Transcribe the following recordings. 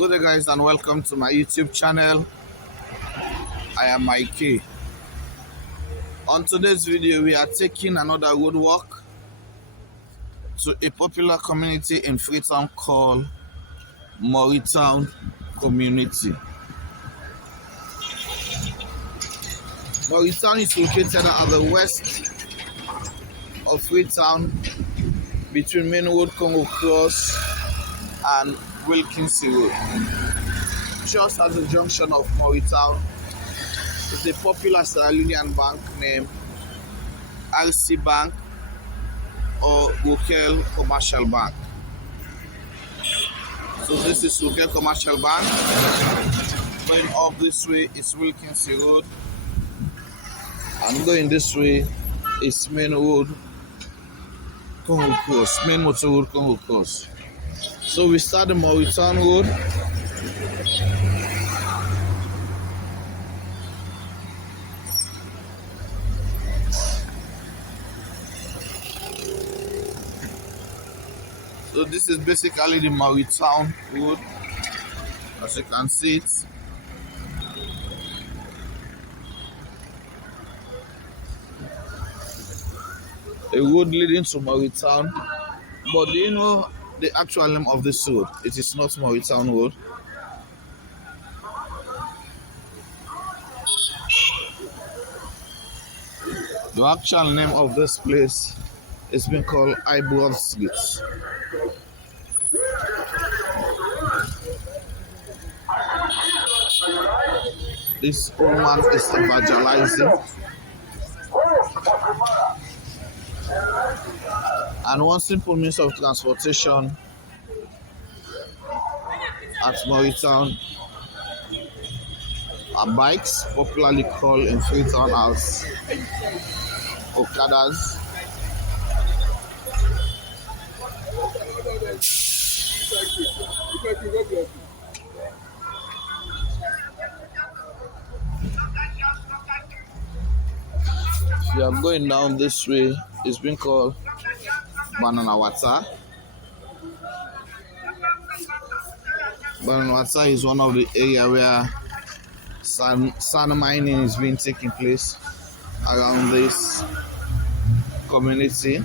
Good day guys and welcome to my YouTube channel. I am Mikey. On today's video we are taking another road walk to a popular community in Freetown called Freetown community. Freetown is located at the west of Freetown between Main Road, Congo Cross and Wilkinson Road. Just at the junction of Freetown is a popular Sierra Leonean bank named RC Bank or Local Commercial Bank. So this is Local Commercial Bank. Going up this way is Wilkinson Road, and going this way is Main Road, Congo Cross, Main Motor Road, Congo Cross. So we start the Freetown Road. So this is basically the Freetown Road, as you can see it. A road leading to Freetown, but do you know the actual name of this road? It is not Freetown Road. The actual name of this place is being called Eyebrow Street. This old man is evangelizing, and one simple means of transportation at Freetown are bikes, popularly called in Freetown as Okadas. If you are going down this way, it's been called Banana Water. Banana Water is one of the areas where sand mining is being taking place around this community.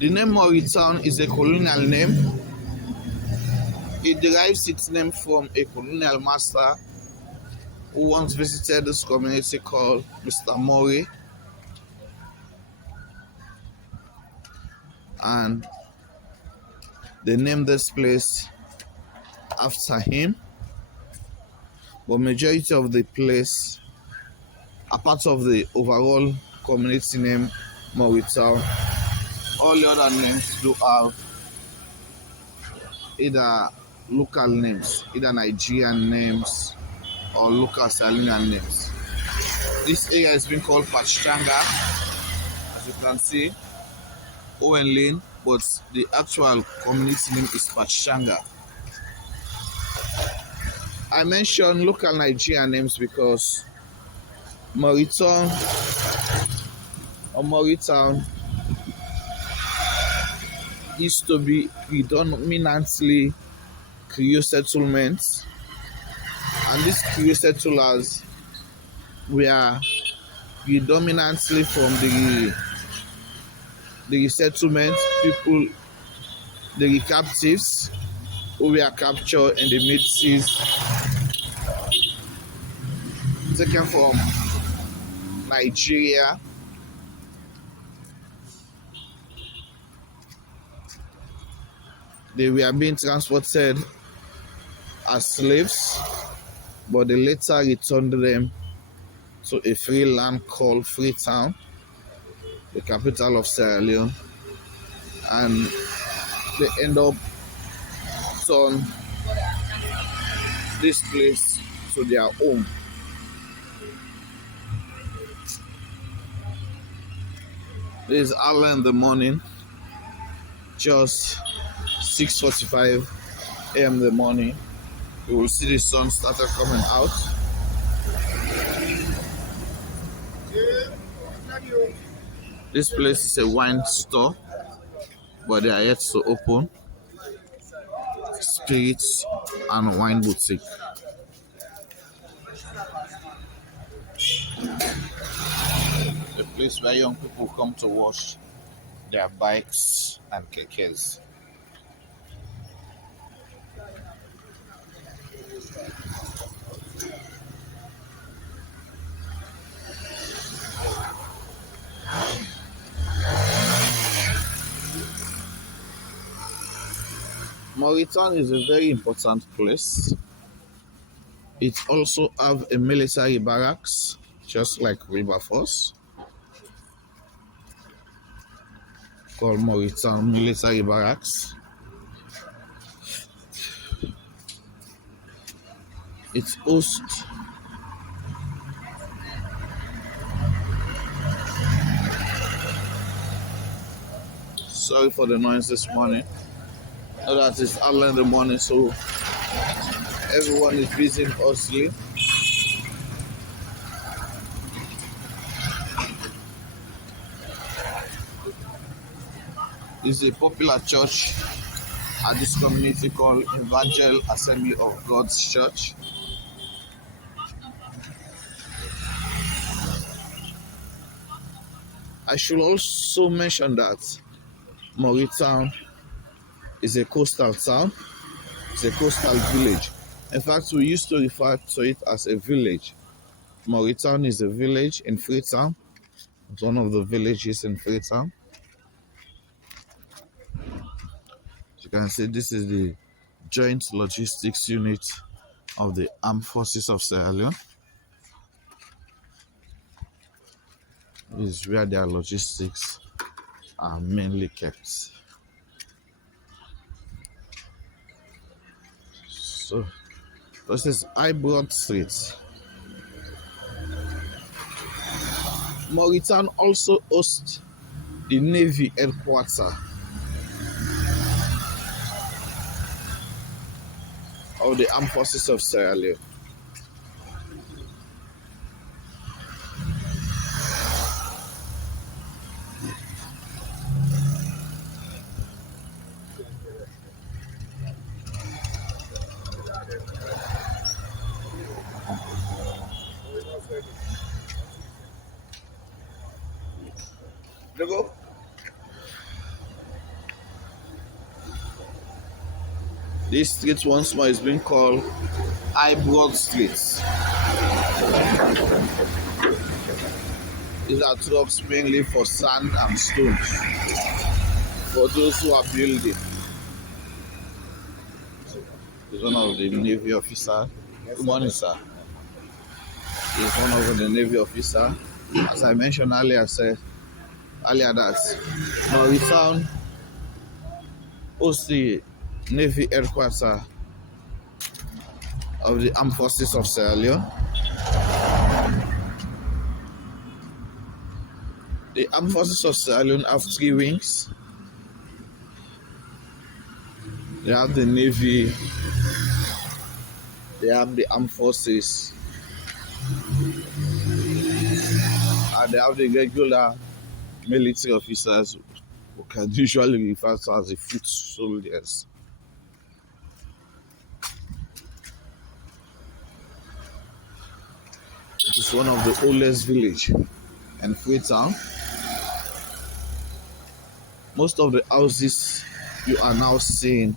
The name Freetown is a colonial name. It derives its name from a colonial master who once visited this community called Mr. Murray, and they named this place after him. But majority of the place, a part of the overall community name Freetown, all the other names do have either local names, either Nigerian names or local Sierra Leonean names. This area is being called Pachanga, as you can see, Owen Lane, but the actual community name is Pachanga. I mentioned local Nigerian names because Freetown or Freetown used to be predominantly Creole settlements, and these Creole settlers were predominantly from the settlement people, the captives who were captured in the mid-seas, taken from Nigeria. They were being transported as slaves, but they later returned them to a free land called Freetown, the capital of Sierra Leone, and they end up turning this place to their home. This is early in the morning, just 6:45 a.m. in the morning. You will see the sun started coming out. This place is a wine store, but they are yet to open. Spirits and wine boutique. A place where young people come to wash their bikes and kekes. Freetown is a very important place. It also have a military barracks, just like Wilberforce, called Freetown Military Barracks. It hosts sorry for the noise this morning. Know that it's early in the morning, so everyone is busy hustling. It's a popular church at this community called Evangel Assembly of God's Church. I should also mention that Freetown is a coastal town. It's a coastal village. In fact, we used to refer to it as a village. Freetown is a village in Freetown. It's one of the villages in Freetown. As you can see, this is the Joint Logistics Unit of the Armed Forces of Sierra Leone. This is where their logistics are mainly kept. So, this is Broad Street. Freetown also hosts the Navy headquarters of the Armed Forces of Sierra Leone. This street once more is being called Broad Street. These are trucks mainly for sand and stones for those who are building. He's one of the Navy officers. Good morning, sir. He's one of the Navy officers. As I mentioned earlier, that Freetown hosts the Navy headquarters of the Armed Forces of Sierra Leone. The Armed Forces of Sierra Leone have 3 wings. They have the Navy, they have the Armed Forces, and they have the regular military officers who can usually refer to as the foot soldiers. It's one of the oldest villages in Freetown. Most of the houses you are now seeing,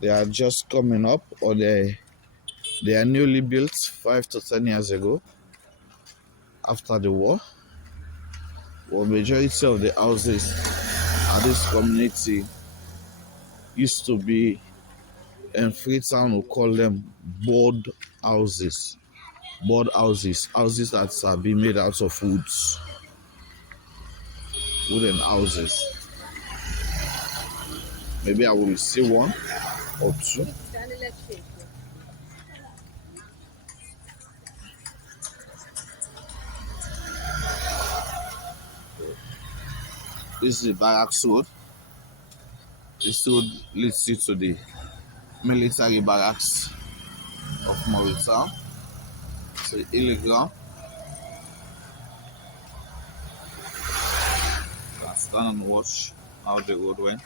they are just coming up, or they are newly built 5 to 10 years ago after the war. Well, majority of the houses at this community used to be in Freetown, we call them board houses. Board houses, houses that are being made out of wooden houses. Maybe I will see 1 or 2. This is the barracks road. This road leads you to the military barracks of Freetown. So illegal. Can stand and watch how the road went.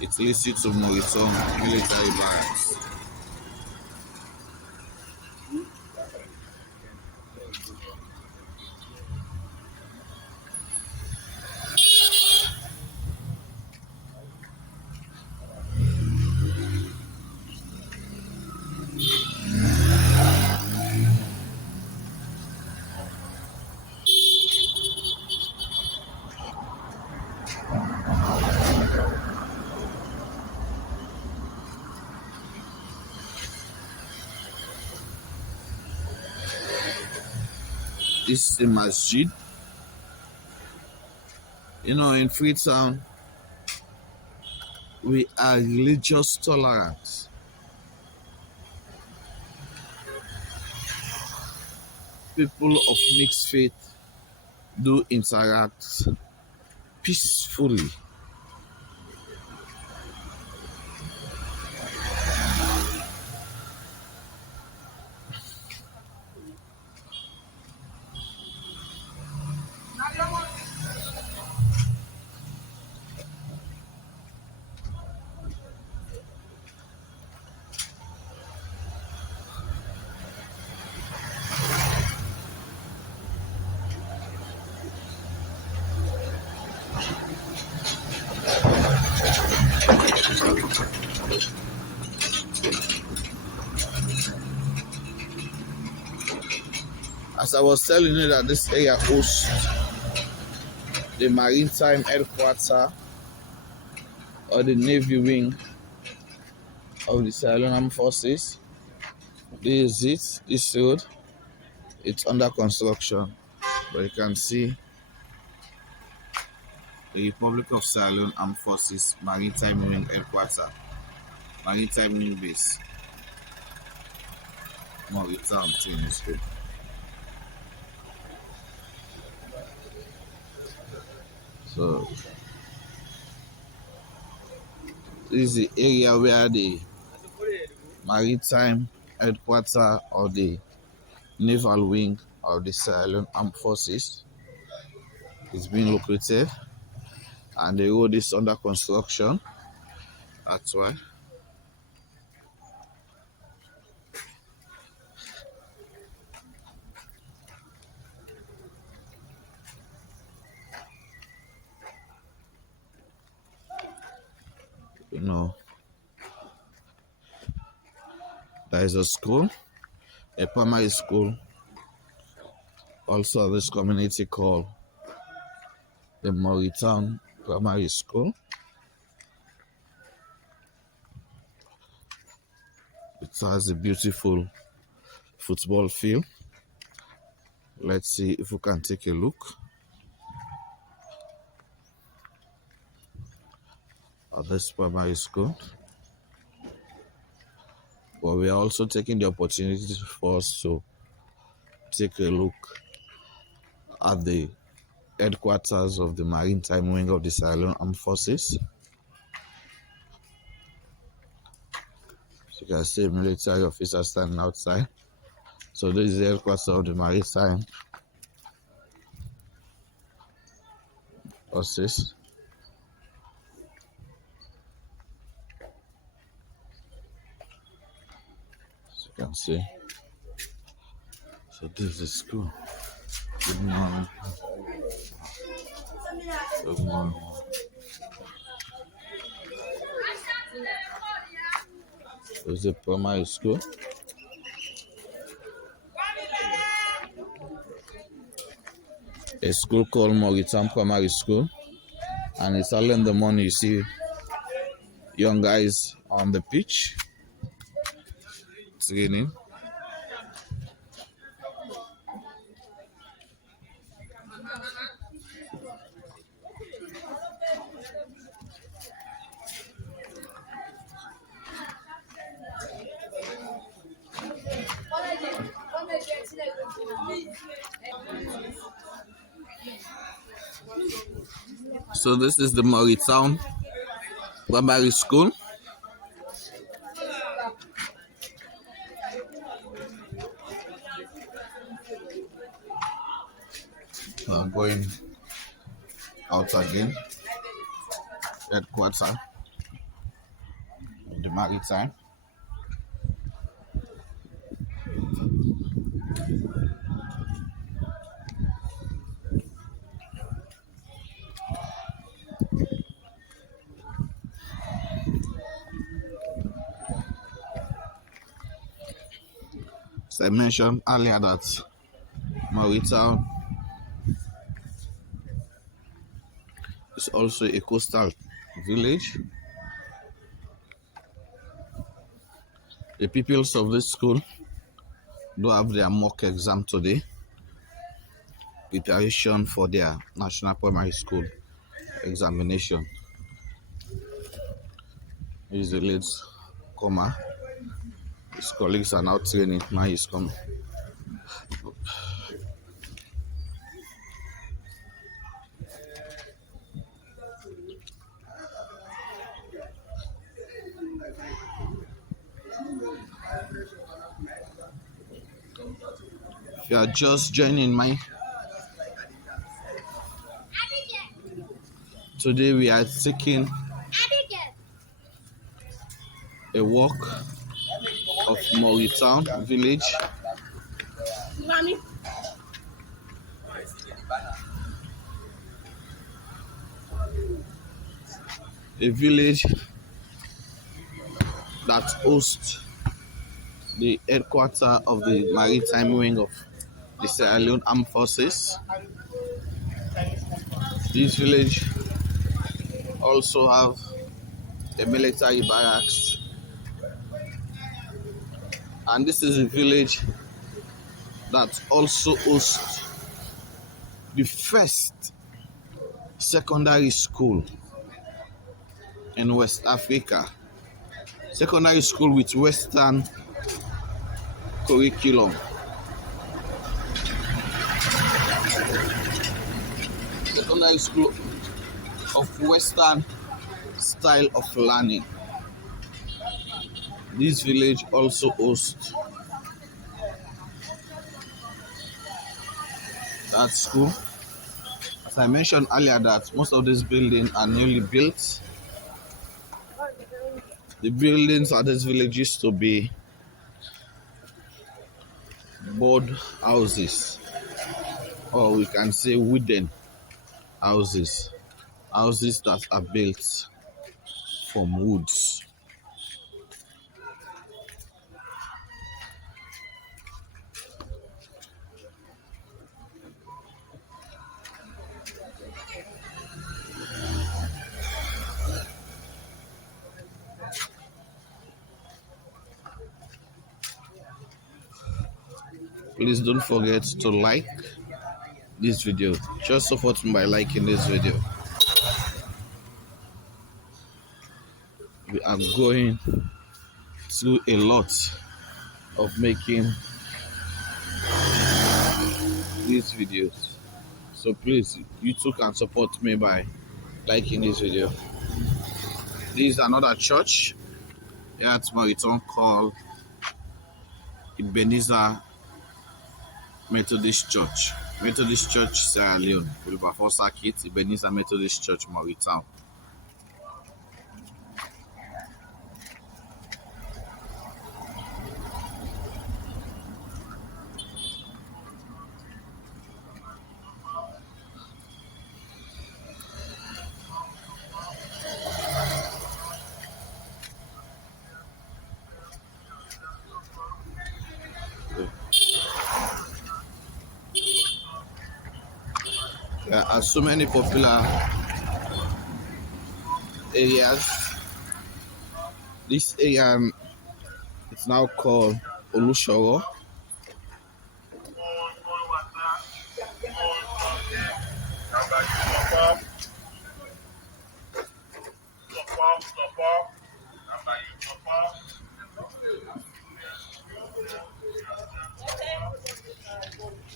It leads you to Freetown military barracks. This is the masjid. You know, in Freetown, we are religious tolerant. People of mixed faith do interact peacefully. As I was telling you that this area hosts the maritime headquarters or the Navy wing of the Sierra Leone Armed Forces. This is it, this road. It's under construction, but you can see the Republic of Sierra Leone Armed Forces Maritime Wing Headquarters, Maritime Wing Base. Freetown Training School. So this is the area where the maritime headquarters or the naval wing of the Sierra Leone Armed Forces is being located, and the road is under construction. That's why. You know, there is a school, a primary school, also this community called the Freetown Primary School. It has a beautiful football field. Let's see if we can take a look at this primary school. But we are also taking the opportunity for us to take a look at the headquarters of the Maritime Wing of the Sierra Leone Armed Forces. So you can see a military officer standing outside. So this is the headquarters of the Maritime Forces. So you can see. So this is the school. Good morning. Good morning. This is the primary school. A school called Freetown Primary School, and it's early in the morning. You see young guys on the pitch. It's raining. So this is the Freetown primary school. Going out again. Headquarters of the maritime. So I mentioned earlier that Freetown is also a coastal village. The pupils of this school do have their mock exam today, preparation for their national primary school examination. He's the late comer. His colleagues are now training. Now he's coming. If you are just joining my today, we are taking a walk of Freetown village. A village that hosts the headquarters of the maritime wing of the Sierra Leone Armed Forces. This village also have a military barracks, and this is a village that also hosts the first secondary school in West Africa. Secondary school with Western curriculum. Secondary school of Western style of learning. This village also hosts that school. As I mentioned earlier, that most of these buildings are newly built. The buildings at this village used to be board houses, or we can say wooden houses that are built from woods. Please don't forget to like this video. Just support me by liking this video. We are going through a lot of making these videos, so please, you too can support me by liking this video. This is another church here at Freetown called Ebenezer Methodist Church. Methodist Church, Sierra Leone. Wilberforce Circuit, Ebenezer Methodist Church, Freetown. There are so many popular areas. This area is now called Olushoro.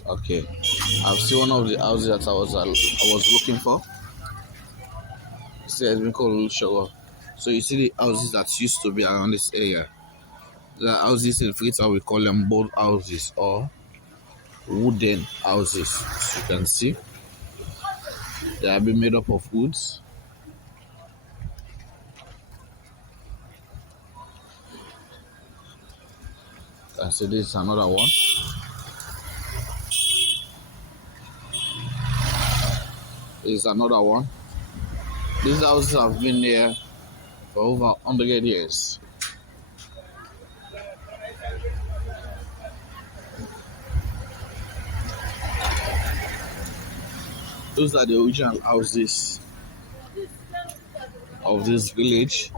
Okay, I've seen one of the houses that I was looking for. It says we call Olushoro. So you see the houses that used to be around this area. The houses in Freetown, we call them board houses or wooden houses. As you can see, they have been made up of woods. You can see this is another one. This is another one. These houses have been there for over 100 years. Those are the original houses of this village.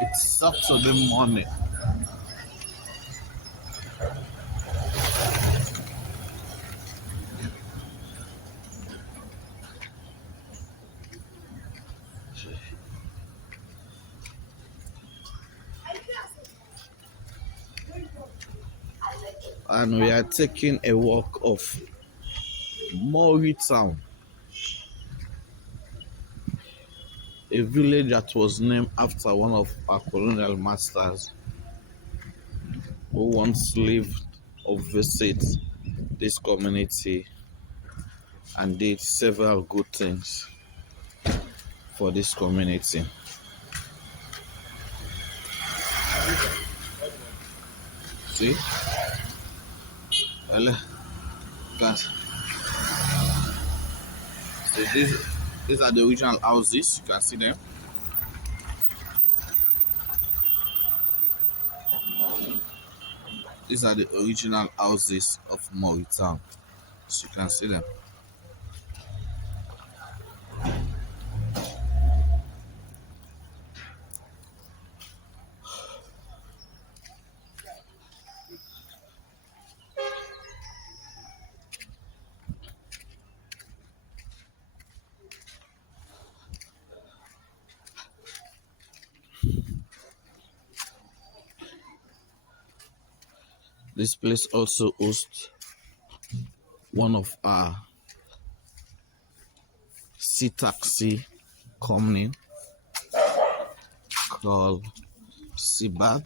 It's Saturday morning. And we are taking a walk of Macaulay Town, a village that was named after one of our colonial masters who once lived or visited this community and did several good things for this community. See? Well, guys. So these are the original houses. You can see them. These are the original houses of Macaulay Town. So you can see them. This place also hosts one of our sea taxi company called Seabad.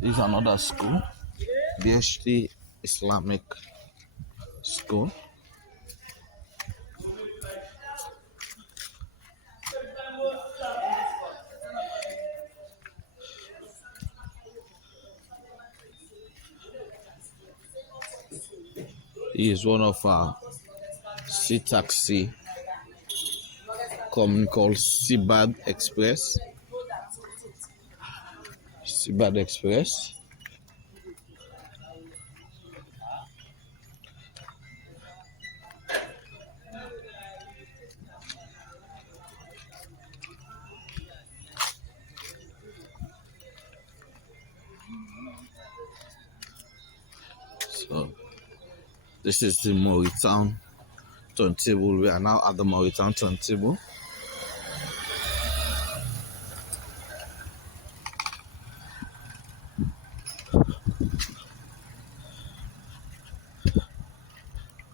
This is another school, BHT Islamic School. He is one of our sea taxi company called Seabad Express. Seabad Express. So this is the Macaulay Town turntable. We are now at the Macaulay Town turntable.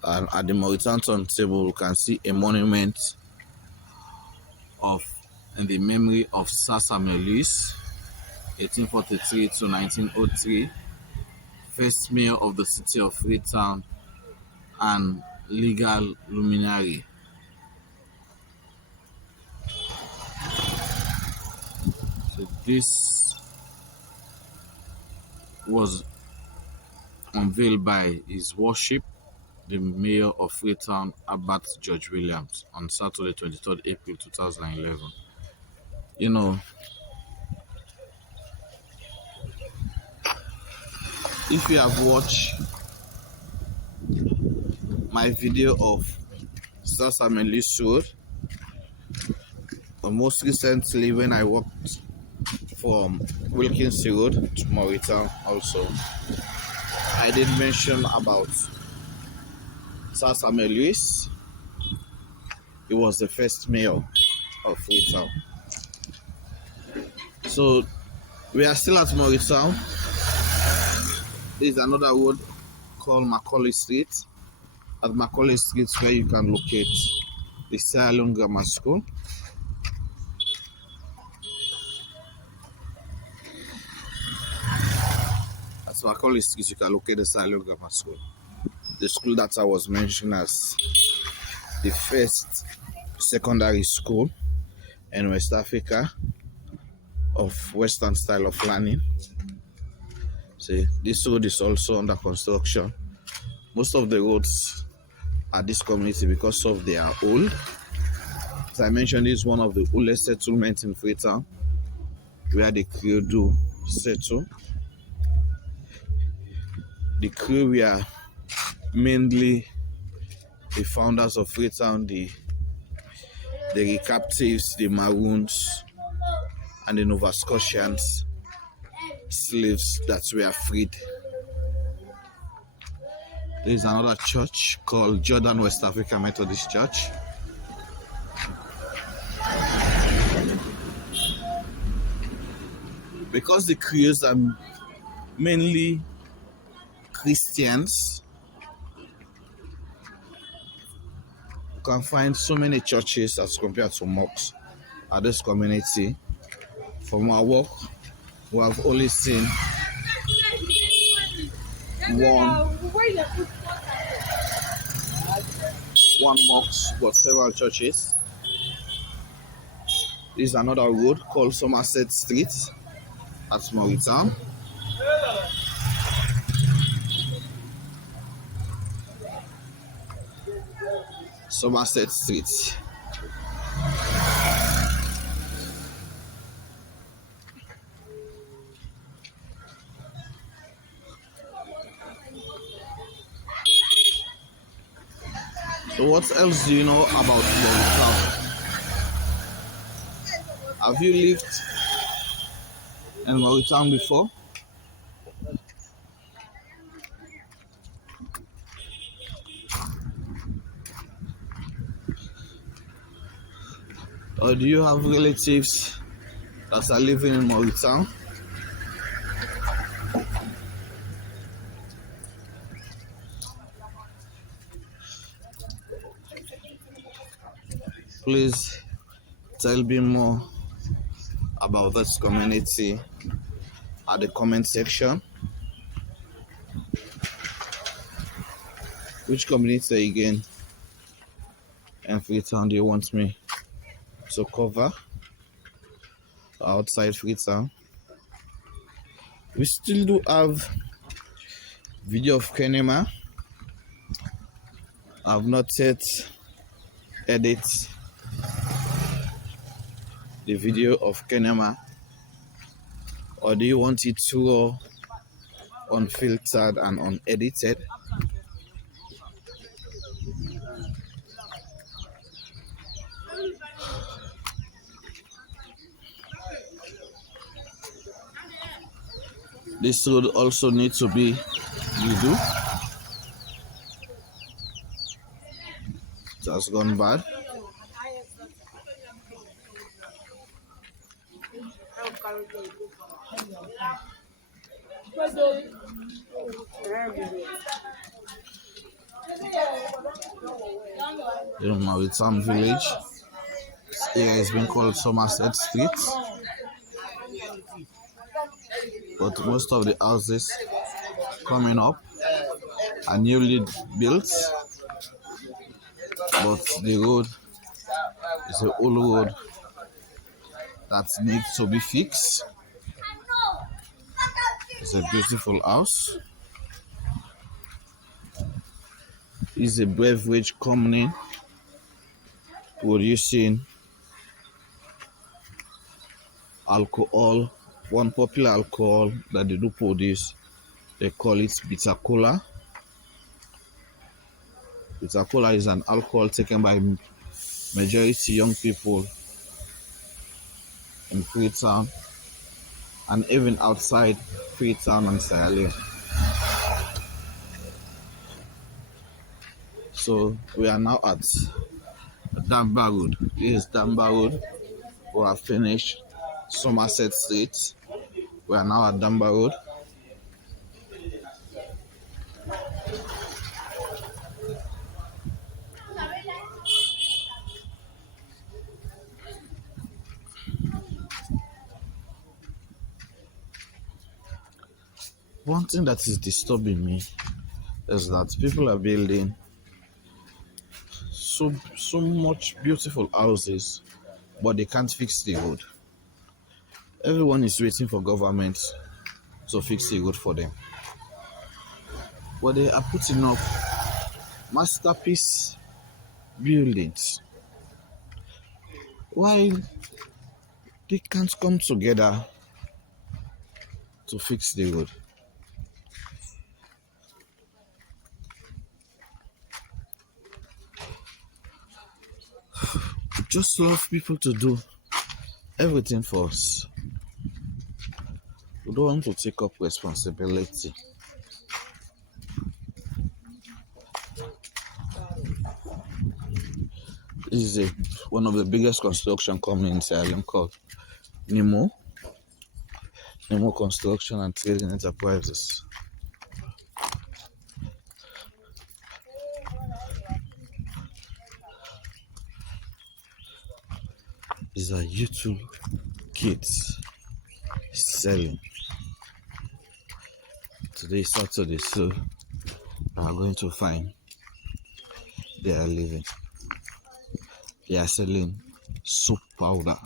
And at the Macaulay Town turntable, you can see a monument in the memory of Sir Samuel Lewis, 1843 to 1903, first mayor of the city of Freetown and legal luminary. So this was unveiled by His Worship, the Mayor of Freetown, Abbot George Williams, on Saturday, 23rd April 2011. You know, if you have watched my video of Sir Samuel Lewis Road, most recently when I walked from Wilkinson Road to Macaulay Town also, I did mention about Sir Samuel Lewis. He was the first mayor of Freetown. So we are still at Freetown. There is another road called Macaulay Street. At Macaulay Street, where you can locate the Leone Grammar School. At Macaulay Street, you can locate the Leone Grammar School, the school that I was mentioning as the first secondary school in West Africa of Western style of learning. See, this road is also under construction. Most of the roads at this community, because of they are old. As I mentioned, this is one of the oldest settlements in Freetown, where the Crew do settle. The Crew were mainly the founders of Freetown, the captives, the Maroons, and the Nova Scotians, slaves that were freed. There is another church called Jordan West Africa Methodist Church. Because the Creoles are mainly Christians, you can find so many churches as compared to mosques at this community. From our work, we have only seen one mosque, but several churches. This is another road called Somerset Street at Freetown. Somerset Street. So what else do you know about Freetown? Have you lived in Freetown before? Or do you have relatives that are living in Freetown? Please tell me more about this community at the comment section. Which community again in Freetown do you want me to cover outside Freetown? We still do have video of Kenema. I've not yet edited the video of Kenema, or do you want it raw, unfiltered and unedited? This road also needs to be redo. It has gone bad. In Freetown village, here has been called Somerset Street, but most of the houses coming up are newly built, but the road is an old road that needs to be fixed. It's a beautiful house. It's a beverage company producing alcohol. One popular alcohol that they do produce, they call it bitter cola. Bitter cola is an alcohol taken by majority young people in Freetown and even outside Freetown and Sierra Leone. So we are now at Damba Road. This is Damba Road. We have finished Somerset Street. We are now at Damba Road. One thing that is disturbing me is that people are building so much beautiful houses, but they can't fix the road. Everyone is waiting for government to fix the road for them. But they are putting up masterpiece buildings. Why they can't come together to fix the road? We just love people to do everything for us. We don't want to take up responsibility. This is one of the biggest construction companies in Ireland called Nemo Construction and Trading Enterprises. These are YouTube kids selling. Today is Saturday, so we are going to find they are living. They are selling soap powder.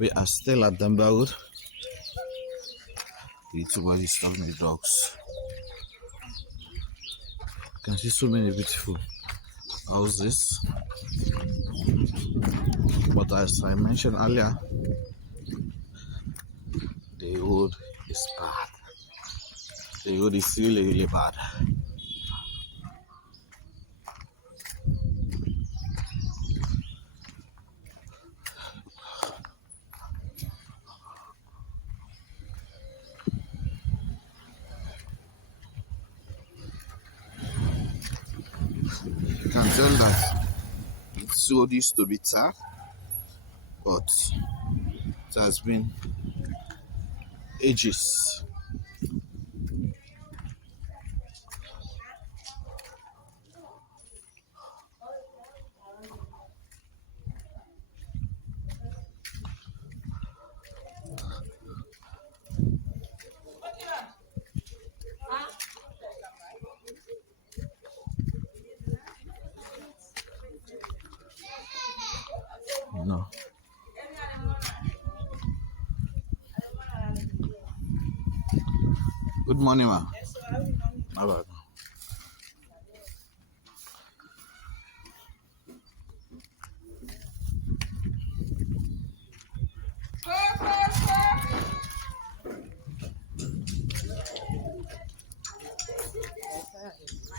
We are still at Damba Road. The YouTuber is talking the dogs. You can see so many beautiful houses. But as I mentioned earlier, the road is bad. The road is really bad. You can tell that this road used to be tar, but it has been ages. No. Good morning, ma. How about now?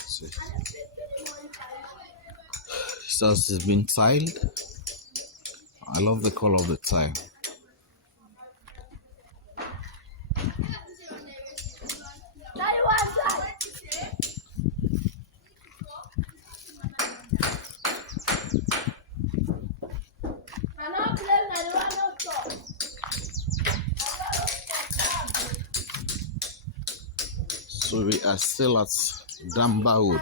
See. This house has been tiled. I love the color of the tile. So we are still at Damba Road.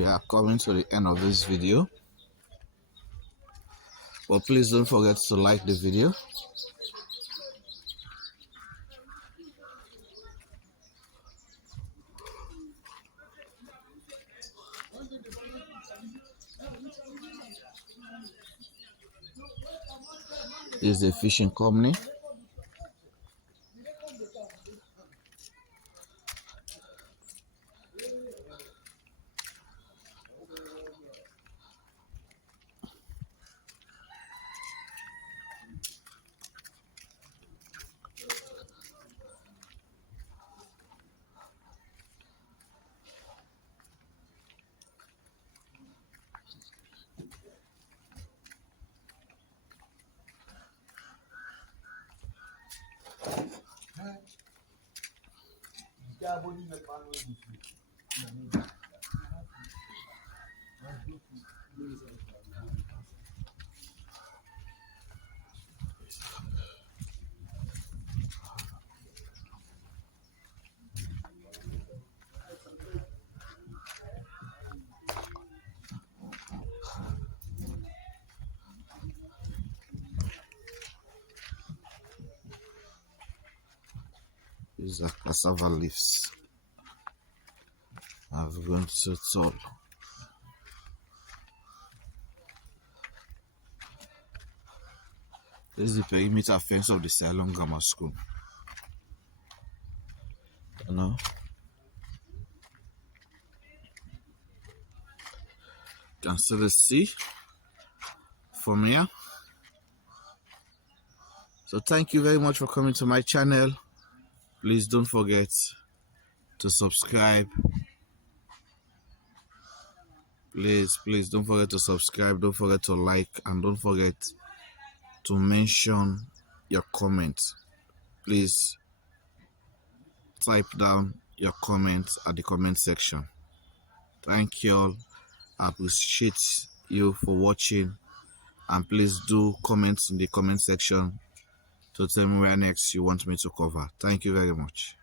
we are coming to the end of this video, but please don't forget to like the video. This is a fishing company. These are cassava leaves. I've gone so tall. This is the perimeter fence of the Ceylon Grammar School. You know, you can see the sea from here. So thank you very much for coming to my channel. Please don't forget to subscribe. Please don't forget to subscribe. Don't forget to like, and don't forget to mention your comments. Please type down your comments at the comment section. Thank you all. I appreciate you for watching, and please do comment in the comment section to tell me where next you want me to cover. Thank you very much.